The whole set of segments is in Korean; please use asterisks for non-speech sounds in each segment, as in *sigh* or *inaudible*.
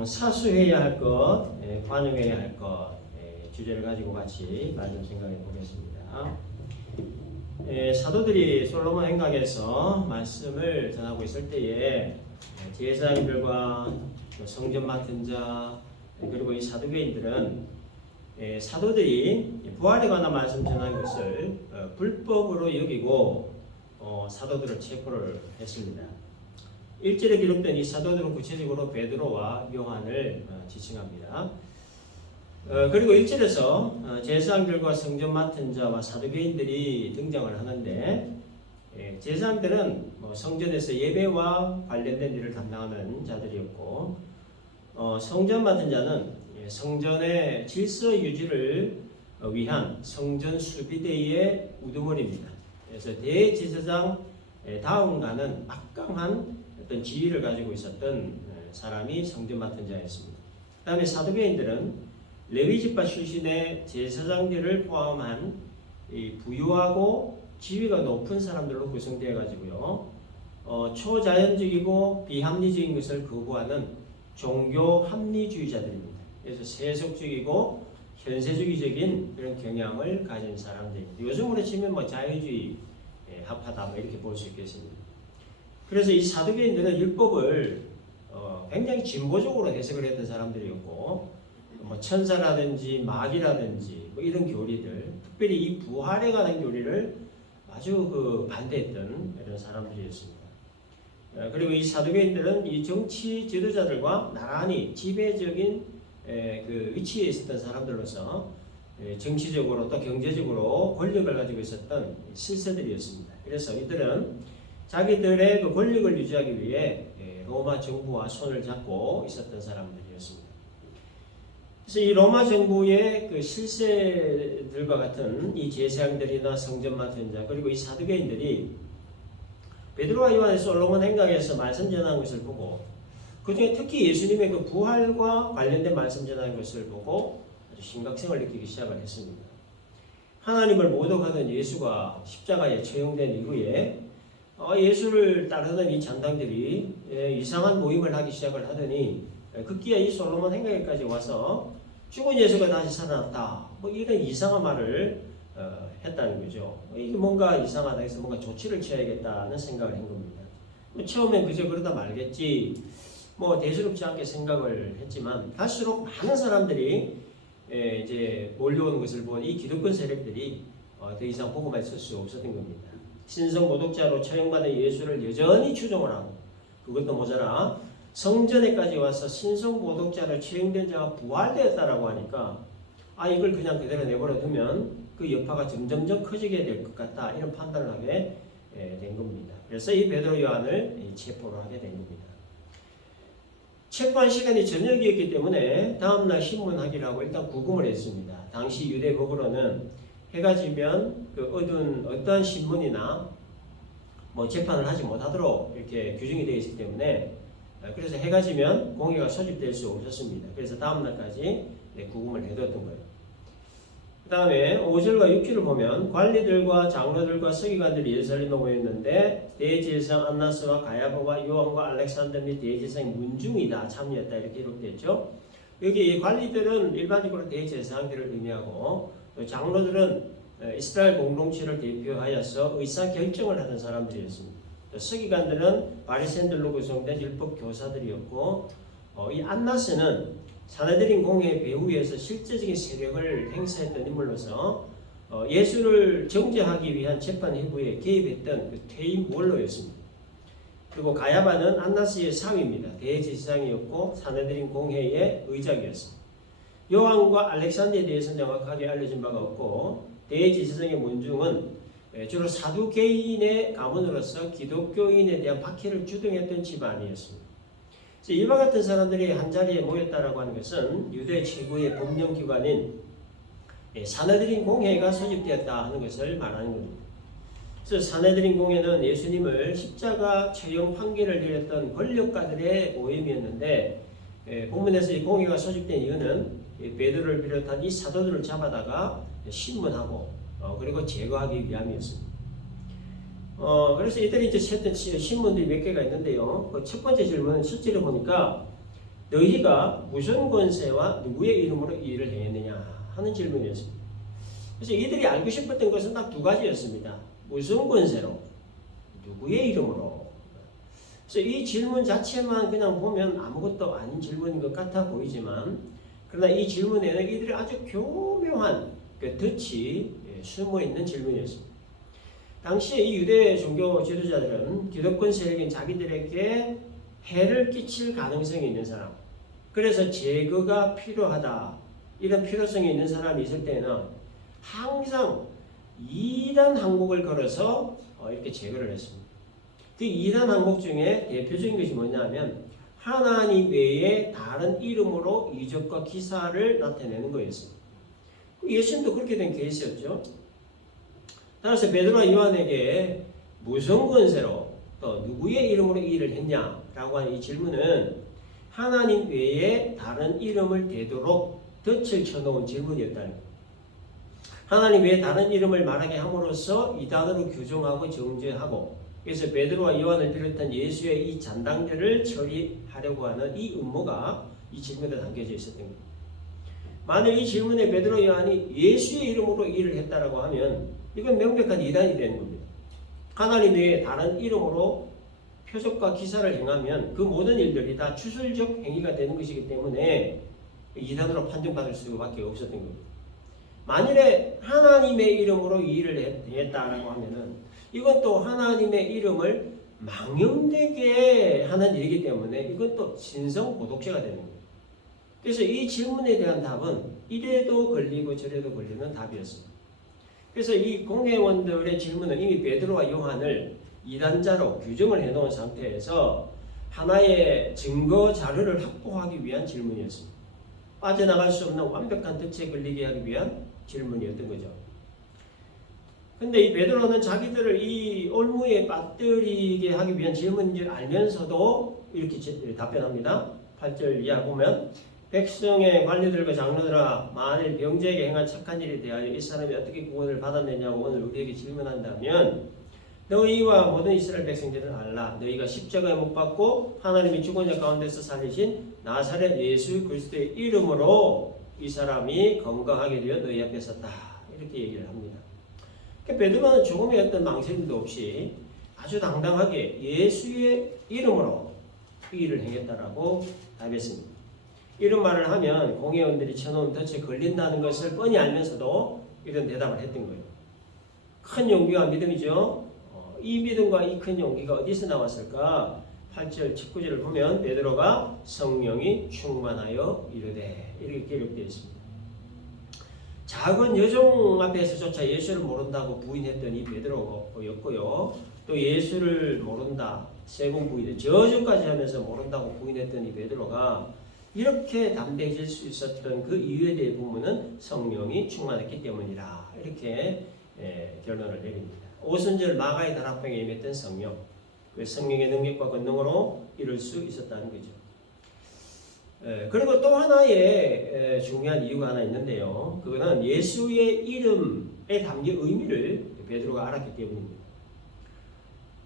음, 사수해야 할 것, 예, 관용해야 할 것 예, 주제를 가지고 같이 말씀 생각해 보겠습니다. 예, 사도들이 솔로몬 행각에서 말씀을 전하고 있을 때에 예, 제사장들과 또 성전 맡은 자 예, 그리고 이 사두개인들은 예, 사도들이 부활에 관한 말씀 전한 것을 어, 불법으로 여기고 어, 사도들을 체포를 했습니다. 일절에 기록된 이 사도들은 구체적으로 베드로와 요한을 어, 지칭합니다. 어, 그리고 일절에서 어, 제사장들과 성전 맡은 자와 사두개인들이 등장을 하는데 예, 제사장들은 뭐 성전에서 예배와 관련된 일을 담당하는 자들이었고 어, 성전 맡은 자는 예, 성전의 질서 유지를 어, 위한 성전 수비대의 우두머리입니다. 그래서 대제사장 예, 다음과는 막강한 어떤 지위를 가지고 있었던 예, 사람이 성전 맡은 자였습니다. 그 다음에 사두개인들은 레위 집파 출신의 제사장들을 포함한 이 부유하고 지위가 높은 사람들로 구성되어 가지고요. 어, 초자연적이고 비합리적인 것을 거부하는 종교 합리주의자들입니다. 그래서 세속적이고 현세주의적인 그런 경향을 가진 사람들입니다. 요즘으로 치면 뭐 자유주의 예, 합하다 뭐 이렇게 볼 수 있겠습니다. 그래서 이 사두개인들은 율법을 어, 굉장히 진보적으로 해석을 했던 사람들이었고 뭐 천사라든지 마귀라든지 뭐 이런 교리들 특별히 이 부활에 관한 교리를 아주 그 반대했던 이런 사람들이었습니다. 어, 그리고 이 사두개인들은 이 정치 지도자들과 나란히 지배적인 에, 그 위치에 있었던 사람들로서 에, 정치적으로 또 경제적으로 권력을 가지고 있었던 실세들이었습니다. 그래서 이들은 자기들의 그 권력을 유지하기 위해 에, 로마 정부와 손을 잡고 있었던 사람들이었습니다. 그래서 이 로마 정부의 그 실세들과 같은 이 제사장들이나 성전 맡은 자 그리고 이 사두개인들이 베드로와 요한의 솔로몬 행각에서 말씀 전한 것을 보고 그 중에 특히 예수님의 그 부활과 관련된 말씀 전하는 것을 보고 아주 심각성을 느끼기 시작을 했습니다. 하나님을 모독하던 예수가 십자가에 처형된 이후에 어, 예수를 따르던 이 장당들이 예, 이상한 모임을 하기 시작을 하더니 예, 급기야 이 솔로몬 행각에까지 와서 죽은 예수가 다시 살아났다. 뭐 이런 이상한 말을 어, 했다는 거죠. 이게 뭔가 이상하다 해서 뭔가 조치를 취해야겠다는 생각을 한 겁니다. 뭐 처음엔 그저 그러다 말겠지. 뭐 대수롭지 않게 생각을 했지만 갈수록 많은 사람들이 에, 이제 몰려오는 것을 본 이 기독권 세력들이 어, 더 이상 복음을 쓸수 없었던 겁니다. 신성 모독자로 처형받은 예수를 여전히 추종을 하고 그것도 모자라 성전에까지 와서 신성 모독자로 처형된 자가 부활되었다라고 하니까 아 이걸 그냥 그대로 내버려 두면 그 여파가 점점점 커지게 될 것 같다 이런 판단을 하게 에, 된 겁니다. 그래서 이 베드로 요한을 이 체포를 하게 된 겁니다. 체포한 시간이 저녁이었기 때문에 다음날 신문하기로 하고 일단 구금을 했습니다. 당시 유대 법으로는 해가 지면 그 어두운 어떠한 신문이나 뭐 재판을 하지 못하도록 이렇게 규정이 되어 있기 때문에 그래서 해가 지면 공회가 소집될 수 없었습니다. 그래서 다음 날까지 구금을 해뒀던 거예요. 그 다음에 5절과 6절을 보면 관리들과 장로들과 서기관들이 예루살렘에 모였는데 대제사장 안나스와 가야보가 요한과 알렉산더 및 대제사장 문중이 다 참여했다 이렇게 기록됐죠. 여기 이 관리들은 일반적으로 대제사장들을 의미하고 또 장로들은 이스라엘 공동체를 대표하여서 의사 결정을 하는 사람들이었습니다. 또 서기관들은 바리새인들로 구성된 율법 교사들이었고 어, 이 안나스는 사내들인 공회 배후에서 실제적인 세력을 행사했던 인물로서 어, 예수를 정죄하기 위한 재판 회부에 개입했던 그 퇴임 원로였습니다. 그리고 가야바는 안나스의 사위입니다. 대제사장이었고 사내들인 공회의 의장이었습니다. 요한과 알렉산더에 대해서는 정확하게 알려진 바가 없고 대제사장의 문중은 주로 사두개인의 가문으로서 기독교인에 대한 박해를 주동했던 집안이었습니다. 이와 같은 사람들이 한 자리에 모였다라고 하는 것은 유대 최고의 법령기관인 사내들인 공회가 소집되었다 하는 것을 말하는 겁니다. 그래서 사내들인 공회는 예수님을 십자가 처형 판결을 내렸던 권력가들의 모임이었는데 본문에서 이 공회가 소집된 이유는 베드로를 비롯한 이 사도들을 잡아다가 신문하고 어, 그리고 제거하기 위함이었습니다. 어, 그래서 이들이 이제 했던 신문들이 몇 개가 있는데요. 그 첫 번째 질문은 실제로 보니까 너희가 무슨 권세와 누구의 이름으로 이 일을 행했느냐 하는 질문이었습니다. 그래서 이들이 알고 싶었던 것은 딱 두 가지였습니다. 무슨 권세로 누구의 이름으로 그래서 이 질문 자체만 그냥 보면 아무것도 아닌 질문인 것 같아 보이지만 그러나 이 질문에는 이들이 아주 교묘한 그 덫이 예, 숨어 있는 질문이었습니다. 당시에 이 유대 종교 지도자들은 기독권 세력인 자기들에게 해를 끼칠 가능성이 있는 사람, 그래서 제거가 필요하다 이런 필요성이 있는 사람이 있을 때는 항상 이단 항목을 걸어서 어, 이렇게 제거를 했습니다. 그 이단 항목 중에 대표적인 것이 뭐냐면 하나님 외에 다른 이름으로 이적과 기사를 나타내는 거였습니다. 예수님도 그렇게 된 케이스였죠. 따라서 베드로와 요한에게 무슨 권세로 또 누구의 이름으로 이 일을 했냐라고 하는 이 질문은 하나님 외에 다른 이름을 대도록 덫을 쳐놓은 질문이었다는 거예요. 하나님 외에 다른 이름을 말하게 함으로써 이단으로 규정하고 정죄하고 그래서 베드로와 요한을 비롯한 예수의 이 잔당들을 처리하려고 하는 이 음모가 이 질문에 담겨져 있었던 거예요. 만일 이 질문에 베드로 요한이 예수의 이름으로 일을 했다라고 하면 이건 명백한 이단이 되는 겁니다. 하나님 외에 다른 이름으로 표적과 기사를 행하면 그 모든 일들이 다 추술적 행위가 되는 것이기 때문에 이단으로 판정받을 수밖에 없었던 겁니다. 만일에 하나님의 이름으로 이 일을 했다라고 하면은 또 하나님의 이름을 망령되게 하는 일이기 때문에 또 신성 고독죄가 되는 거예요. 그래서 이 질문에 대한 답은 이래도 걸리고 저래도 걸리는 답이었습니다. 그래서 이 공회원들의 질문은 이미 베드로와 요한을 이단자로 규정을 해놓은 상태에서 하나의 증거 자료를 확보하기 위한 질문이었습니다. 빠져나갈 수 없는 완벽한 덫에 걸리게 하기 위한 질문이었던 거죠. 근데 이 베드로는 자기들을 이 올무에 빠뜨리게 하기 위한 질문인 줄 알면서도 이렇게 답변합니다. 8절 이하 보면 백성의 관리들과 장로들아 만일 병자에게 행한 착한 일에 대하여 이 사람이 어떻게 구원을 받았느냐고 오늘 우리에게 질문한다면 너희와 모든 이스라엘 백성들은 알라 너희가 십자가에 못 박고 하나님이 죽은 자 가운데서 살리신 나사렛 예수 그리스도의 이름으로 이 사람이 건강하게 되어 너희 앞에 섰다 이렇게 얘기를 합니다. 그러니까 베드로는 조금의 어떤 망설임도 없이 아주 당당하게 예수의 이름으로 이 일을 행했다라고 답했습니다. 이런 말을 하면 공회원들이 쳐놓은 덫에 걸린다는 것을 뻔히 알면서도 이런 대답을 했던 거예요. 큰 용기와 믿음이죠. 어, 이 믿음과 이 큰 용기가 어디서 나왔을까? 8절, 19절을 보면 베드로가 성령이 충만하여 이르되 이렇게 기록되어 있습니다. 작은 여종 앞에서조차 예수를 모른다고 부인했던 이 베드로였고요. 또 예수를 모른다, 세번 부인해 저주까지 하면서 모른다고 부인했던 이 베드로가 이렇게 담대해질 수 있었던 그 이유에 대해 보면은 성령이 충만했기 때문이라 이렇게 예, 결론을 내립니다. 오순절 마가의 다락방에 임했던 성령, 그 성령의 능력과 권능으로 이룰 수 있었다는 거죠. 예, 그리고 또 하나의 예, 중요한 이유가 하나 있는데요. 그거는 예수의 이름에 담긴 의미를 베드로가 알았기 때문입니다.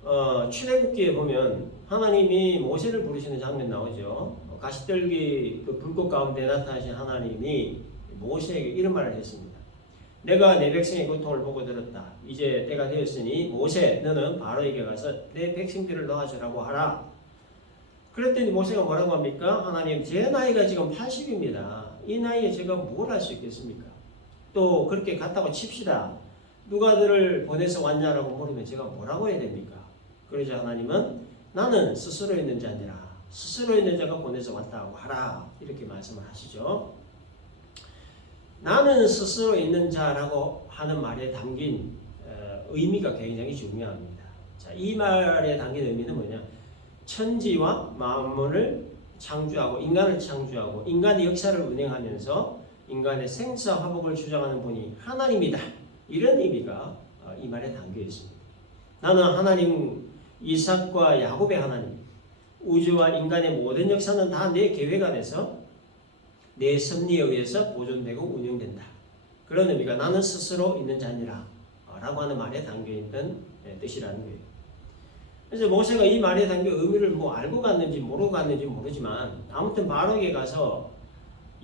어, 출애굽기에 보면 하나님이 모세를 부르시는 장면 나오죠. 가시떨기 그 불꽃 가운데 나타나신 하나님이 모세에게 이런 말을 했습니다. 내가 내 백성의 고통을 보고 들었다. 이제 때가 되었으니 모세 너는 바로에게 가서 내 백성들을 도와주라고 하라. 그랬더니 모세가 뭐라고 합니까? 하나님 제 나이가 지금 80입니다. 이 나이에 제가 뭘 할 수 있겠습니까? 또 그렇게 갔다고 칩시다. 누가들을 보내서 왔냐라고 물으면 제가 뭐라고 해야 됩니까? 그러자 하나님은 나는 스스로 있는 자니라. 스스로 있는 자가 보내서 왔다고 하라. 이렇게 말씀을 하시죠. 나는 스스로 있는 자라고 하는 말에 담긴 어, 의미가 굉장히 중요합니다. 자, 이 말에 담긴 의미는 뭐냐? 천지와 만물을 창조하고 인간을 창조하고 인간의 역사를 운행하면서 인간의 생사 화복을 주장하는 분이 하나님이다. 이런 의미가 어, 이 말에 담겨 있습니다. 나는 하나님 이삭과 야곱의 하나님, 우주와 인간의 모든 역사는 다 내 계획 안에서 내 섭리에 의해서 보존되고 운영된다. 그런 의미가 나는 스스로 있는 자니라 라고 하는 말에 담겨 있던 뜻이라는 거예요. 그래서 모세가 이 말에 담긴 의미를 뭐 알고 갔는지 모르고 갔는지 모르지만 아무튼 바로에게 가서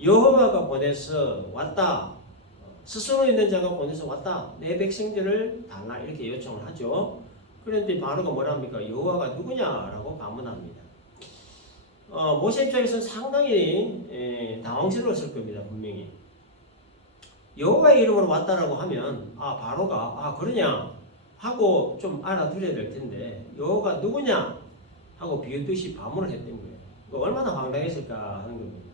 여호와가 보내서 왔다. 스스로 있는 자가 보내서 왔다. 내 백성들을 달라 이렇게 요청을 하죠. 그런데 바로가 뭐랍니까? 여호와가 누구냐라고 반문합니다. 어, 모세 입장에서는 상당히 에, 당황스러웠을 겁니다. 분명히. 여호와의 이름으로 왔다라고 하면 아 바로가 아 그러냐 하고 좀 알아들어야 될 텐데 여호가 누구냐 하고 비웃듯이 반문을 했던 거예요. 그 얼마나 황당했을까 하는 겁니다.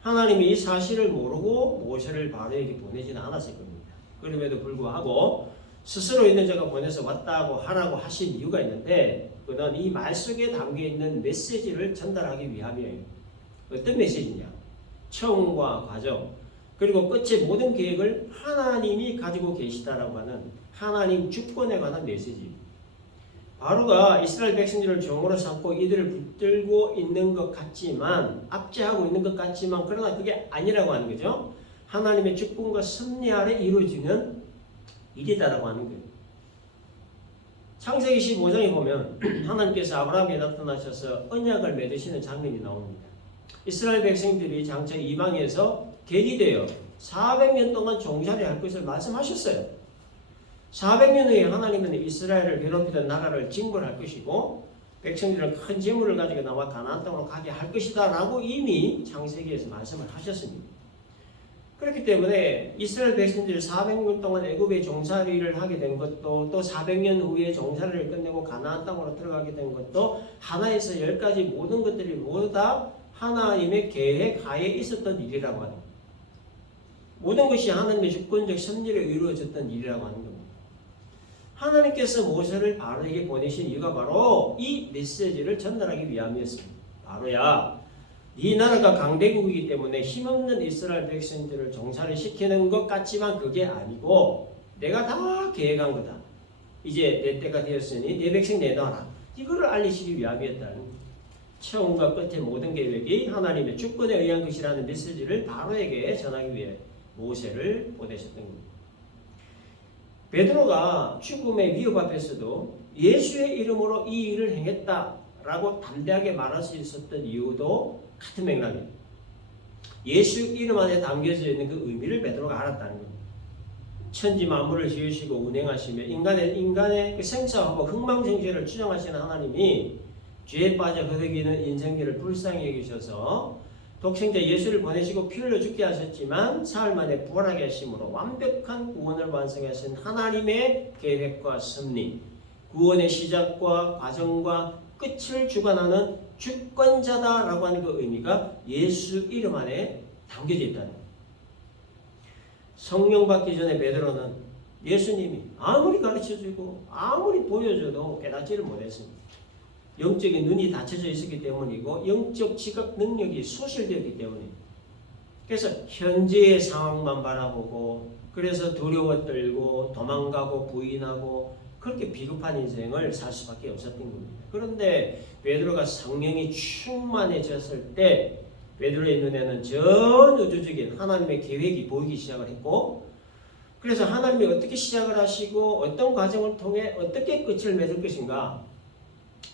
하나님이 이 사실을 모르고 모세를 바로에게 보내지는 않았을 겁니다. 그럼에도 불구하고 스스로 있는 자가 보내서 왔다고 하라고 하신 이유가 있는데 그는 이 말 속에 담겨 있는 메시지를 전달하기 위함이에요. 어떤 메시지냐? 처음과 과정 그리고 끝의 모든 계획을 하나님이 가지고 계시다라고 하는 하나님 주권에 관한 메시지. 바로가 이스라엘 백성들을 종으로 삼고 이들을 붙들고 있는 것 같지만 압제하고 있는 것 같지만 그러나 그게 아니라고 하는 거죠. 하나님의 주권과 섭리 아래 이루어지는 일이다라고 하는 거예요. 창세기 15장에 보면 *clears throat* 하나님께서 아브라함에게 나타나셔서 언약을 맺으시는 장면이 나옵니다. 이스라엘 백성들이 장차 이방에서 객이 되어 400년 동안 종살이 할 것을 말씀하셨어요. 400년 후에 하나님은 이스라엘을 괴롭히던 나라를 징벌할 것이고 백성들은 큰 재물을 가지고 나와 가나안 땅으로 가게 할 것이다 라고 이미 창세기에서 말씀을 하셨습니다. 그렇기 때문에 이스라엘 백성들이 400년 동안 애굽에 종살이를 하게 된 것도 또 400년 후에 종살이를 끝내고 가나안 땅으로 들어가게 된 것도 하나에서 열까지 모든 것들이 모두 다 하나님의 계획 하에 있었던 일이라고 합니다. 모든 것이 하나님의 주권적 섭리로 이루어졌던 일이라고 하는 겁니다. 하나님께서 모세를 바로에게 보내신 이유가 바로 이 메시지를 전달하기 위함이었습니다. 바로야, 네 나라가 강대국이기 때문에 힘없는 이스라엘 백성들을 종살이 시키는 것 같지만 그게 아니고 내가 다 계획한 거다. 이제 내 때가 되었으니 내 백성 내놔라. 이거를 알리시기 위함이었다는. 처음과 끝의 모든 계획이 하나님의 주권에 의한 것이라는 메시지를 바로에게 전하기 위해 모세를 보내셨던 겁니다. 베드로가 죽음의 위협 앞에서도 예수의 이름으로 이 일을 행했다라고 담대하게 말할 수 있었던 이유도 같은 맥락입니다. 예수 이름 안에 담겨져 있는 그 의미를 베드로가 알았다는 겁니다. 천지 만물을 지으시고 운행하시며 인간의 인간의 그 생사하고 흥망정쇠를 주장하시는 하나님이 죄에 빠져 흐르기는 인생길을 불쌍히 여기셔서 독생자 예수를 보내시고 피 흘려 죽게 하셨지만 사흘 만에 부활하게 하심으로 완벽한 구원을 완성하신 하나님의 계획과 섭리, 구원의 시작과 과정과 끝을 주관하는 주권자다라고 하는 그 의미가 예수 이름 안에 담겨져 있다는 거예요. 성령 받기 전에 베드로는 예수님이 아무리 가르쳐주고 아무리 보여줘도 깨닫지를 못했습니다. 영적인 눈이 닫혀져 있었기 때문이고 영적 지각 능력이 소실되었기 때문입니다. 그래서 현재의 상황만 바라보고 그래서 두려워 떨고 도망가고 부인하고 그렇게 비겁한 인생을 살 수밖에 없었던 겁니다. 그런데 베드로가 성령이 충만해졌을 때 베드로의 눈에는 전 우주적인 하나님의 계획이 보이기 시작을 했고 그래서 하나님이 어떻게 시작을 하시고 어떤 과정을 통해 어떻게 끝을 맺을 것인가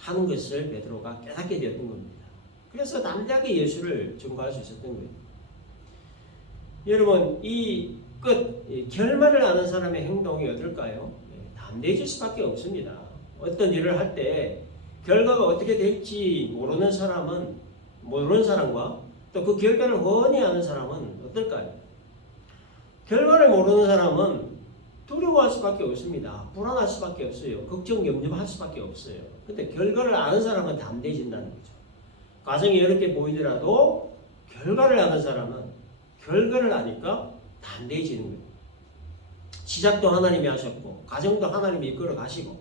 하는 것을 베드로가 깨닫게 되었던 겁니다. 그래서 담대하게 예수를 증거할 수 있었던 거예요. 여러분 이 끝 결말을 아는 사람의 행동이 어떨까요? 예, 담대해질 수밖에 없습니다. 어떤 일을 할 때 결과가 어떻게 될지 모르는 사람은 모르는 사람과 또 그 결과를 훤히 아는 사람은 어떨까요? 결과를 모르는 사람은 두려워할 수밖에 없습니다. 불안할 수밖에 없어요. 걱정, 염려할 수밖에 없어요. 근데 결과를 아는 사람은 담대해진다는 거죠. 과정이 이렇게 보이더라도 결과를 아는 사람은 결과를 아니까 담대해지는 거예요. 시작도 하나님이 하셨고 과정도 하나님이 이끌어 가시고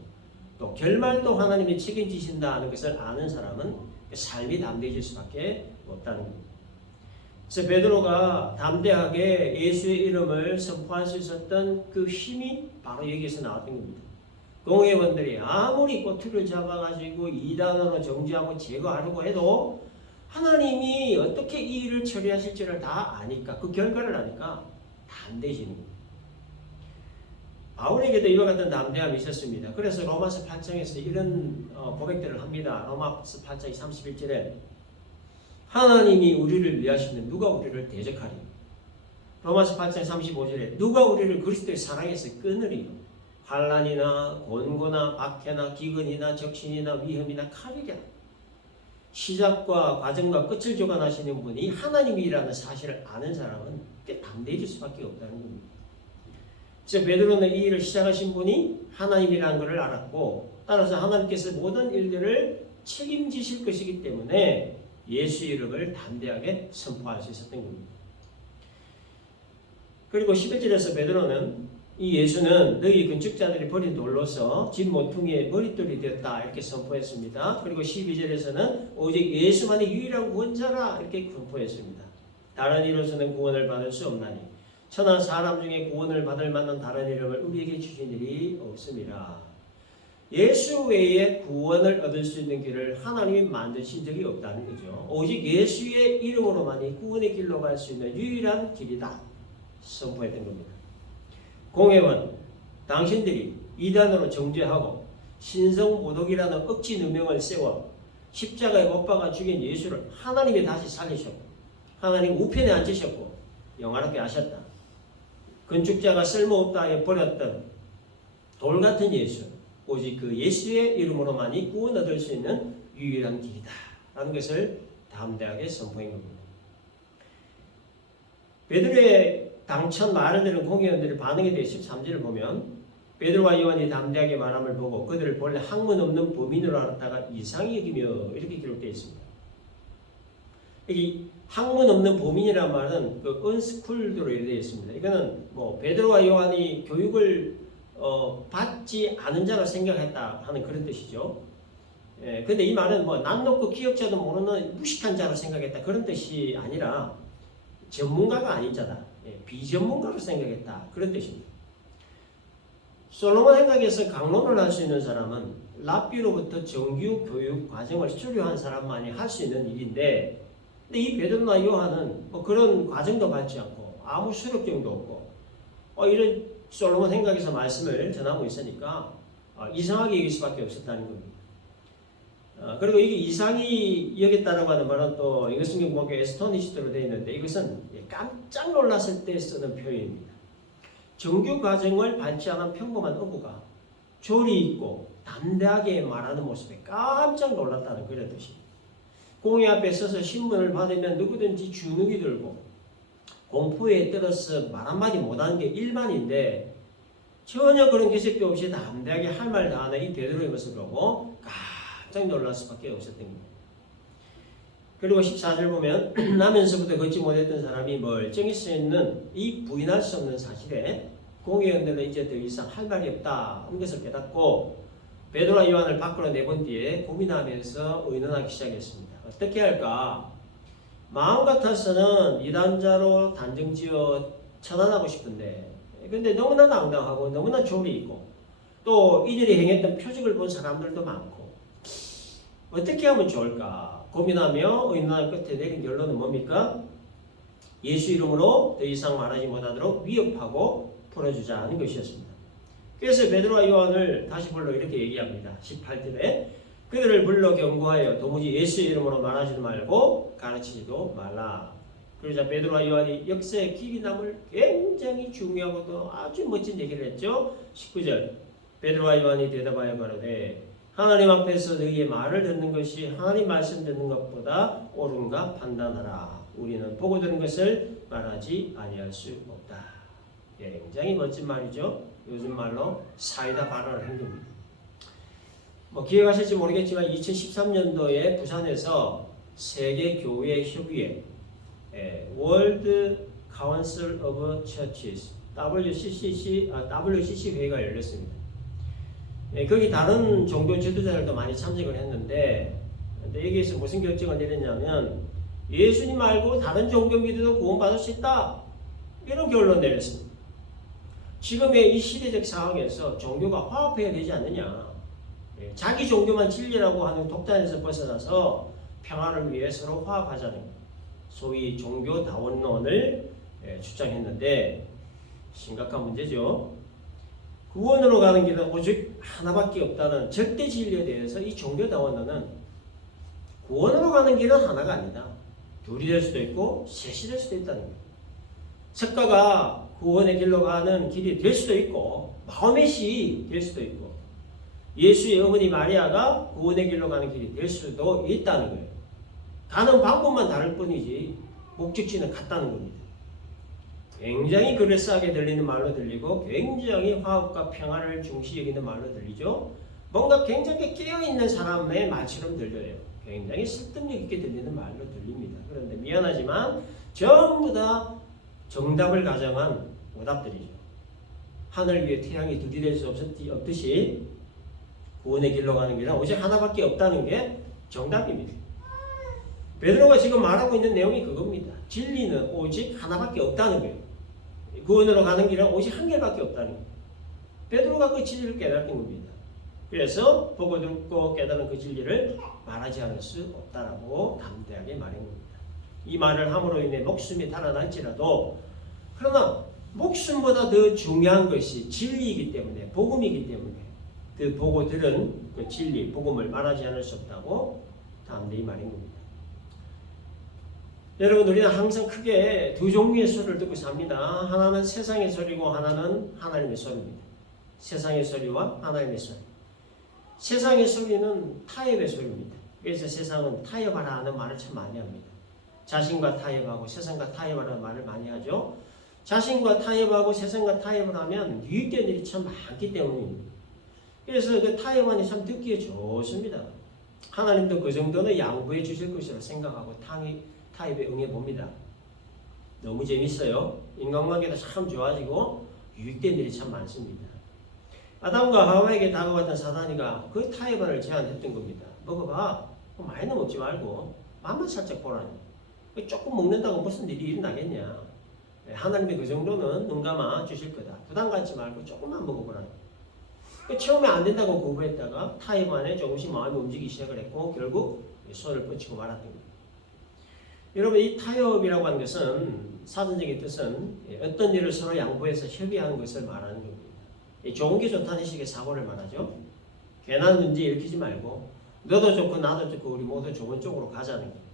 또 결말도 하나님이 책임지신다는 것을 아는 사람은 삶이 담대해질 수밖에 없다는 겁니다. 그래서 베드로가 담대하게 예수의 이름을 선포할 수 있었던 그 힘이 바로 여기서 나왔던 겁니다. 공회원들이 아무리 꼬투리를 잡아가지고 이단으로 정지하고 제거하려고 해도 하나님이 어떻게 이 일을 처리하실지를 다 아니까 그 결과를 아니까 담대해지는 거예요. 바울에게도 이와 같은 담대함이 있었습니다. 그래서 로마서 8장에서 이런 어, 고백들을 합니다. 로마서 8장 31절에 하나님이 우리를 위하시면 누가 우리를 대적하리? 로마서 8장 35절에 누가 우리를 그리스도의 사랑에서 끊으리요? 환란이나 곤고나 박해나 기근이나 적신이나 위험이나 칼이랴. 시작과 과정과 끝을 조관하시는 분이 하나님이라는 사실을 아는 사람은 꽤 담대해질 수밖에 없다는 겁니다. 그래서 베드로는 이 일을 시작하신 분이 하나님이라는 것을 알았고 따라서 하나님께서 모든 일들을 책임지실 것이기 때문에 예수 이름을 담대하게 선포할 수 있었던 겁니다. 그리고 11절에서 베드로는 이 예수는 너희 건축자들이 버린 돌로서 집 모퉁이의 머릿돌이 되었다 이렇게 선포했습니다. 그리고 12절에서는 오직 예수만이 유일한 구원자라 이렇게 선포했습니다. 다른 이로서는 구원을 받을 수 없나니 천하 사람 중에 구원을 받을 만한 다른 이름을 우리에게 주신 일이 없습니다. 예수 외에 구원을 얻을 수 있는 길을 하나님이 만드신 적이 없다는 거죠. 오직 예수의 이름으로만이 구원의 길로 갈 수 있는 유일한 길이다. 선포했던 겁니다. 공회원, 당신들이 이단으로 정죄하고 신성모독이라는 억지 누명을 세워 십자가에 못 박아 죽인 예수를 하나님이 다시 살리셨고 하나님 우편에 앉으셨고 영화롭게 하셨다. 건축자가 쓸모없다 해 버렸던 돌 같은 예수 오직 그 예수의 이름으로만이 구원 얻을 수 있는 유일한 길이다. 라는 것을 담대하게 선포한 겁니다. 베드로의 당천 말을 들은 공회원들의 반응에 대해 13절을 보면 베드로와 요한이 담대하게 말함을 보고 그들을 본래 학문 없는 범인으로 알았다가 이상히 여기며 이렇게 기록되어 있습니다. 여기 학문 없는 범인이라는 말은 그 언스쿨드로 되어 있습니다. 이거는 뭐 베드로와 요한이 교육을 어, 받지 않은 자로 생각했다 하는 그런 뜻이죠. 예, 근데 이 말은 뭐난 놓고 기억자도 모르는 무식한 자로 생각했다 그런 뜻이 아니라 전문가가 아닌 자다. 예, 비전문가로 생각했다. 그런 뜻입니다. 솔로몬 행각에서 강론을 할 수 있는 사람은 랍비로부터 정규 교육 과정을 수료한 사람만이 할 수 있는 일인데 근데 이 베드로나 요한은 뭐 그런 과정도 받지 않고 아무 수료증도 없고 어, 이런 솔로몬 행각에서 말씀을 전하고 있으니까 어, 이상하게 여길 수밖에 없었다는 겁니다. 어, 그리고 이게 이상히 여겼다라고 하는 말은 또 이것은 보니까 에스토니시드로 되어 있는데 이것은 깜짝 놀랐을 때 쓰는 표현입니다. 정규 과정을 않은 평범한 어부가 조리 있고 담대하게 말하는 모습에 깜짝 놀랐다는 그런 뜻입니다. 공회 앞에 서서 신문을 받으면 누구든지 주눅이 들고 공포에 떨어서 말 한마디 못하는 게 일반인데 전혀 그런 기색도 없이 담대하게 할 말 다 하는 이 베드로의 모습을 보고 깜짝 놀랄 수밖에 없었던 겁니다. 그리고 14절 보면 *clears throat* 나면서부터 걷지 못했던 사람이 멀쩡히 서 있는 이 부인할 수 없는 사실에 공회원들은 이제 더 이상 할 말이 없다 하는 것을 깨닫고 베드로와 요한을 밖으로 내본 뒤에 고민하면서 의논하기 시작했습니다. 어떻게 할까? 마음 같아서는 이단자로 단정지어 처단하고 싶은데 근데 너무나 당당하고 너무나 조리 있고 또 이들이 행했던 표적을 본 사람들도 많고 어떻게 하면 좋을까 고민하며 의논한 끝에 내린 결론은 뭡니까? 예수 이름으로 더 이상 말하지 못하도록 위협하고 풀어주자는 것이었습니다. 그래서 베드로와 요한을 다시 불러 이렇게 얘기합니다. 18절에 그들을 불러 경고하여 도무지 예수 이름으로 말하지도 말고 가르치지도 말라. 그러자 베드로와 요한이 역사의 길이 남을 굉장히 중요하고도 아주 멋진 얘기를 했죠. 19절 베드로와 요한이 대답하여 말하되 하나님 앞에서 너희의 말을 듣는 것이 하나님 말씀 듣는 것보다 옳은가 판단하라. 우리는 보고 들은 것을 말하지 아니할 수 없다. 예, 굉장히 멋진 말이죠. 요즘 말로 사이다 발언을 한 겁니다. 뭐 기억하실지 모르겠지만 2013년도에 부산에서 세계 교회 협의회 예, World Council of Churches WCCC 아, WCC 회의가 열렸습니다. 예, 거기 다른 종교 지도자들도 많이 참석을 했는데 근데 여기에서 무슨 결정을 내렸냐면 예수님 말고 다른 종교 믿어도 구원받을 수 있다 이런 결론 내렸습니다. 지금의 이 시대적 상황에서 종교가 화합해야 되지 않느냐 예, 자기 종교만 진리라고 하는 독단에서 벗어나서 평화를 위해 서로 화합하자는 소위 종교다원론을 예, 주장했는데 심각한 문제죠. 구원으로 가는 길은 오직 하나밖에 없다는 절대 진리에 대해서 이 종교다원은 구원으로 가는 길은 하나가 아니다. 둘이 될 수도 있고 셋이 될 수도 있다는 거예요. 석가가 구원의 길로 가는 길이 될 수도 있고 마음의 시될 수도 있고 예수의 어머니 마리아가 구원의 길로 가는 길이 될 수도 있다는 거예요. 가는 방법만 다를 뿐이지 목적지는 같다는 겁니다. 굉장히 그럴싸하게 들리는 말로 들리고 굉장히 화합과 평화를 중시 여기는 말로 들리죠. 뭔가 굉장히 깨어있는 사람의 말처럼 들려요. 굉장히 설득력 있게 들리는 말로 들립니다. 그런데 미안하지만 전부 다 정답을 가정한 오답들이죠. 하늘 위에 태양이 될수 없듯이 구원의 길로 가는 길은 오직 하나밖에 없다는 게 정답입니다. 베드로가 지금 말하고 있는 내용이 그겁니다. 진리는 오직 하나밖에 없다는 거예요. 구원으로 가는 길은 오직 한 개밖에 없다는 거예요. 베드로가 그 진리를 깨닫는 겁니다. 그래서 보고 듣고 깨달은 그 진리를 말하지 않을 수 없다라고 담대하게 말한 겁니다. 이 말을 함으로 인해 목숨이 달아날지라도 그러나 목숨보다 더 중요한 것이 진리이기 때문에 복음이기 때문에 그 보고 들은 그 진리 복음을 말하지 않을 수 없다고 담대히 말한 겁니다. 여러분 우리는 항상 크게 두 종류의 소리를 듣고 삽니다. 하나는 세상의 소리고 하나는 하나님의 소리입니다. 세상의 소리와 하나님의 소리. 세상의 소리는 타협의 소리입니다. 그래서 세상은 타협하라 하는 말을 참 많이 합니다. 자신과 타협하고 세상과 타협하라는 말을 많이 하죠. 자신과 타협하고 세상과 타협을 하면 유익된 일이 참 많기 때문입니다. 그래서 그 타협안이 참 듣기에 좋습니다. 하나님도 그 정도는 양보해 주실 것이라 생각하고 타협, 타협에 응해 봅니다. 너무 재밌어요. 인간관계도 참 좋아지고 유익된 일이 참 많습니다. 아담과 하와에게 다가왔던 사단이가 그 타협안을 제안했던 겁니다. 먹어봐. 많이는 먹지 말고 맛만 살짝 보라니. 조금 먹는다고 무슨 일이 일어나겠냐. 하나님의 그 정도는 눈 감아 주실 거다. 부담 갖지 말고 조금만 먹어보라. 처음에 안 된다고 거부했다가 타임 안에 조금씩 마음이 움직이기 시작을 했고 결국 손을 뻗치고 말았던 겁니다. 여러분 이 타협이라고 하는 것은 사전적인 뜻은 어떤 일을 서로 양보해서 협의하는 것을 말하는 겁니다. 좋은 게 좋다는 식의 사고를 말하죠. 괜한 문제 일으키지 말고 너도 좋고 나도 좋고 우리 모두 좋은 쪽으로 가자는 거예요.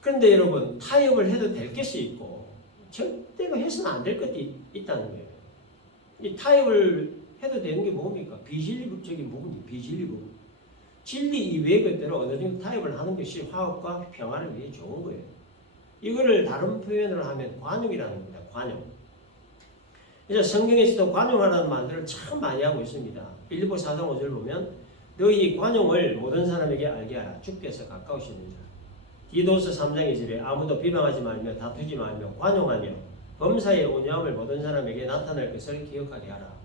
그런데 여러분 타협을 해도 될 것이 있고 절대로 해서는 안 될 것이 있다는 거예요. 이 타협을 해도 되는 게 뭡니까? 비진리적인 부분이 비진리 부분. 진리 이외의 것들을 어느 정도 타협을 하는 것이 화합과 평화를 위해 좋은 거예요. 이거를 다른 표현으로 하면 관용이라는 겁니다. 관용. 그래서 성경에서도 관용하라는 말들을 참 많이 하고 있습니다. 빌리보 4장 5절 보면 너희 관용을 모든 사람에게 알게 하라. 주께서 가까우신 자. 디도스 3장 2절에 아무도 비방하지 말며 다투지 말며 관용하며 범사의 온유함을 모든 사람에게 나타낼 것을 기억하게 하라.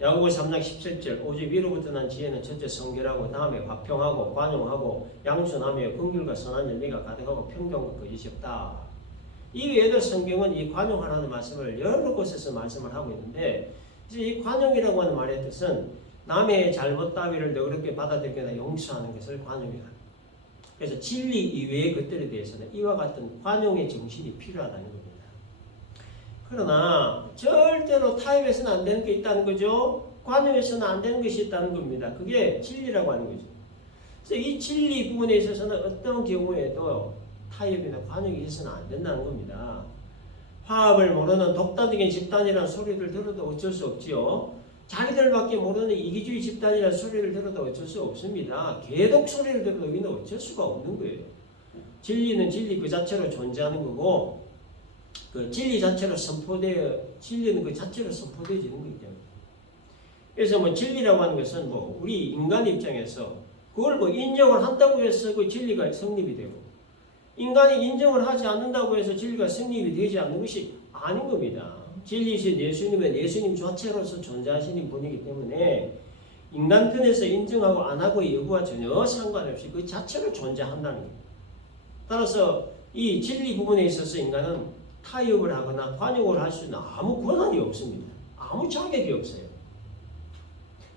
야고보 3장 17절 오직 위로부터 난 지혜는 첫째 성결하고 다음에 화평하고 관용하고 양순하며 긍휼과 선한 열매가 가득하고 평정과 거짓이 없다. 이 외에도 성경은 이 관용하라는 말씀을 여러 곳에서 말씀을 하고 있는데 이제 이 관용이라고 하는 말의 뜻은 남의 잘못 따위를 너그럽게 받아들거나 용서하는 것을 관용이라. 그래서 진리 이외의 것들에 대해서는 이와 같은 관용의 정신이 필요하다는 겁니다. 그러나 절대로 타협해서는 안 되는 게 있다는 거죠. 관용해서는 안 되는 것이 있다는 겁니다. 그게 진리라고 하는 거죠. 그래서 이 진리 부분에 있어서는 어떤 경우에도 타협이나 관용이 있어서는 안 된다는 겁니다. 화합을 모르는 독단적인 집단이라는 소리를 들어도 어쩔 수 없지요. 자기들밖에 모르는 이기주의 집단이라는 소리를 들어도 어쩔 수 없습니다. 개독 소리를 들어도 우리는 어쩔 수가 없는 거예요. 진리는 진리 그 자체로 존재하는 거고 그 진리 자체로 선포되어 진리는 그 자체로 선포되어지는 거기 때문에 그래서 뭐 진리라고 하는 것은 뭐 우리 인간 입장에서 그걸 뭐 인정을 한다고 해서 그 진리가 성립이 되고 인간이 인정을 하지 않는다고 해서 진리가 성립이 되지 않는 것이 아닌 겁니다. 진리신 예수님은 예수님 자체로서 존재하시는 분이기 때문에 인간 편에서 인정하고 안 하고 여부와 전혀 상관없이 그 자체로 존재한다는 겁니다. 따라서 이 진리 부분에 있어서 인간은 타협을 하거나 관용을 할수 있는 아무 권한이 없습니다. 아무 자격이 없어요.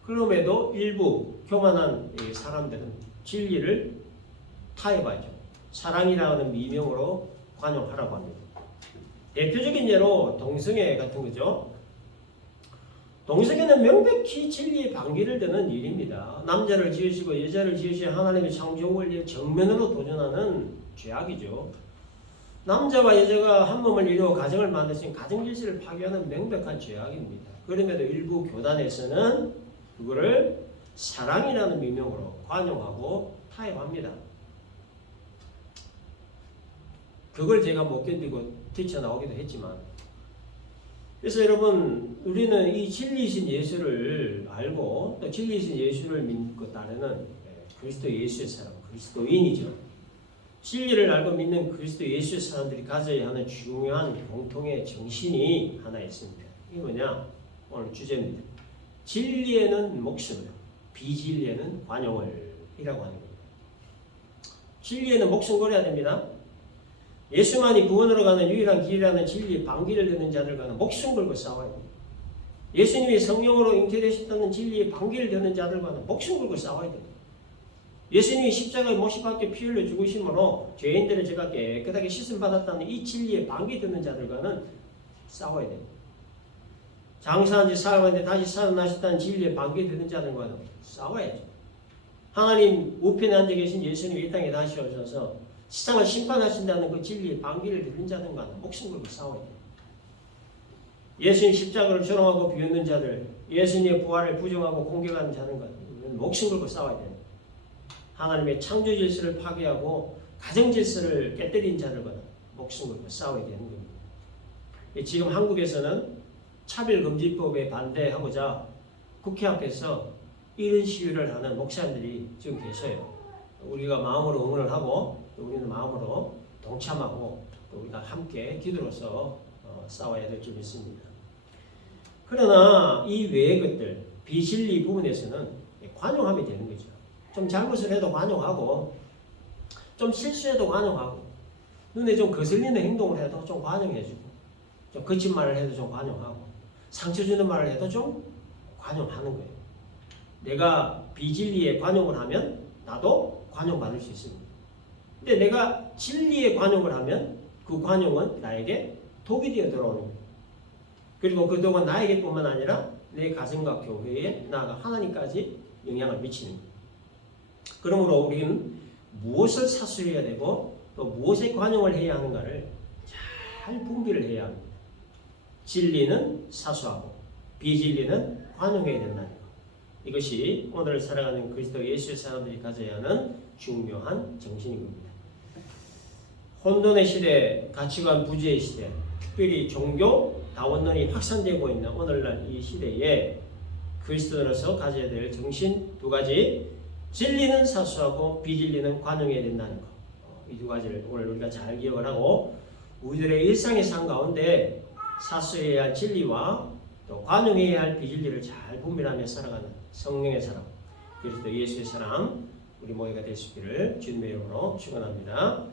그럼에도 일부 교만한 사람들은 진리를 타협하죠. 사랑이라는 미명으로 관용하라고 합니다. 대표적인 예로 동성애 같은 거죠. 동성애는 명백히 진리의 방귀를 드는 일입니다. 남자를 지으시고 여자를 지으신 하나님의 창조 원리에 정면으로 도전하는 죄악이죠. 남자와 여자가 한 몸을 이루어 가정을 만드신 가정 질서를 파괴하는 명백한 죄악입니다. 그럼에도 일부 교단에서는 그거를 사랑이라는 미명으로 관용하고 타협합니다. 그걸 제가 못 견디고 뛰쳐나오기도 했지만 그래서 여러분 우리는 이 진리이신 예수를 알고 또 진리이신 예수를 믿고 따르는 그리스도 예수의 사람 그리스도인이죠. 진리를 알고 믿는 그리스도 예수의 사람들이 가져야 하는 중요한 공통의 정신이 하나 있습니다. 이게 뭐냐? 오늘 주제입니다. 진리에는 목숨을, 비진리에는 관용을 이라고 하는 겁니다. 진리에는 목숨 걸어야 됩니다. 예수만이 구원으로 가는 유일한 길이라는 진리의 방귀를 듣는 자들과는 목숨 걸고 싸워야 됩니다. 예수님이 성령으로 잉태되셨다는 진리의 방귀를 듣는 자들과는 목숨 걸고 싸워야 됩니다. 예수님이 십자가에 못이 박혀 피 흘려 죽으심으로 죄인들의 죄가 깨끗하게 씻음 받았다는 이 진리의 방귀 듣는 자들과는 싸워야 됩니다. 장사한 지 사흘만에 다시 살아나셨다는 진리의 방귀 듣는 자들과는 싸워야죠. 하나님 우편에 앉아 계신 예수님이 이 땅에 다시 오셔서 세상을 심판하신다는 그 진리의 방귀를 듣는 자들과는 목숨 걸고 싸워야 돼요. 예수님 십자가를 조롱하고 비웃는 자들, 예수님의 부활을 부정하고 공격하는 자들과는 목숨 걸고 싸워야 돼요. 하나님의 창조 질서를 파괴하고 가정 질서를 깨뜨린 자들과 목숨 걸고 싸워야 되는 겁니다. 지금 한국에서는 차별금지법에 반대하고자 국회 앞에서 이런 시위를 하는 목사님들이 지금 계셔요. 우리가 마음으로 응원을 하고 또 우리는 마음으로 동참하고 또 우리가 함께 기도로서 어, 싸워야 될 줄 믿습니다. 그러나 이 외의 것들 비실리 부분에서는 관용하면 되는 거죠. 좀 잘못을 해도 관용하고 좀 실수해도 관용하고 눈에 좀 거슬리는 행동을 해도 좀 관용해주고 좀 거친 말을 해도 좀 관용하고 상처 주는 말을 해도 좀 관용하는 거예요. 내가 비진리에 관용을 하면 나도 관용받을 수 있습니다. 근데 내가 진리에 관용을 하면 그 관용은 나에게 독이 되어 들어오는 거예요. 그리고 그 독은 나에게뿐만 아니라 내 가정과 교회에 나아가 하나님까지 영향을 미치는 거예요. 그러므로 우리는 무엇을 사수해야 되고 또 무엇에 관용을 해야 하는가를 잘 분별을 해야 합니다. 진리는 사수하고 비진리는 관용해야 된다는 것. 이것이 오늘 살아가는 그리스도 예수의 사람들이 가져야 하는 중요한 정신인 겁니다. 혼돈의 시대, 가치관 부재의 시대, 특별히 종교 다원론이 확산되고 있는 오늘날 이 시대에 그리스도로서 가져야 될 정신 두 가지 진리는 사수하고 비진리는 관용해야 된다는 것. 어, 이두 가지를 오늘 우리가 잘 기억을 하고 우리들의 일상의 삶 가운데 사수해야 할 진리와 또 관용해야 할 비진리를 잘 분별하며 살아가는 성령의 사람, 그리스도 예수의 사람 우리 모두가 될수 있기를 주님의 이름으로 축원합니다.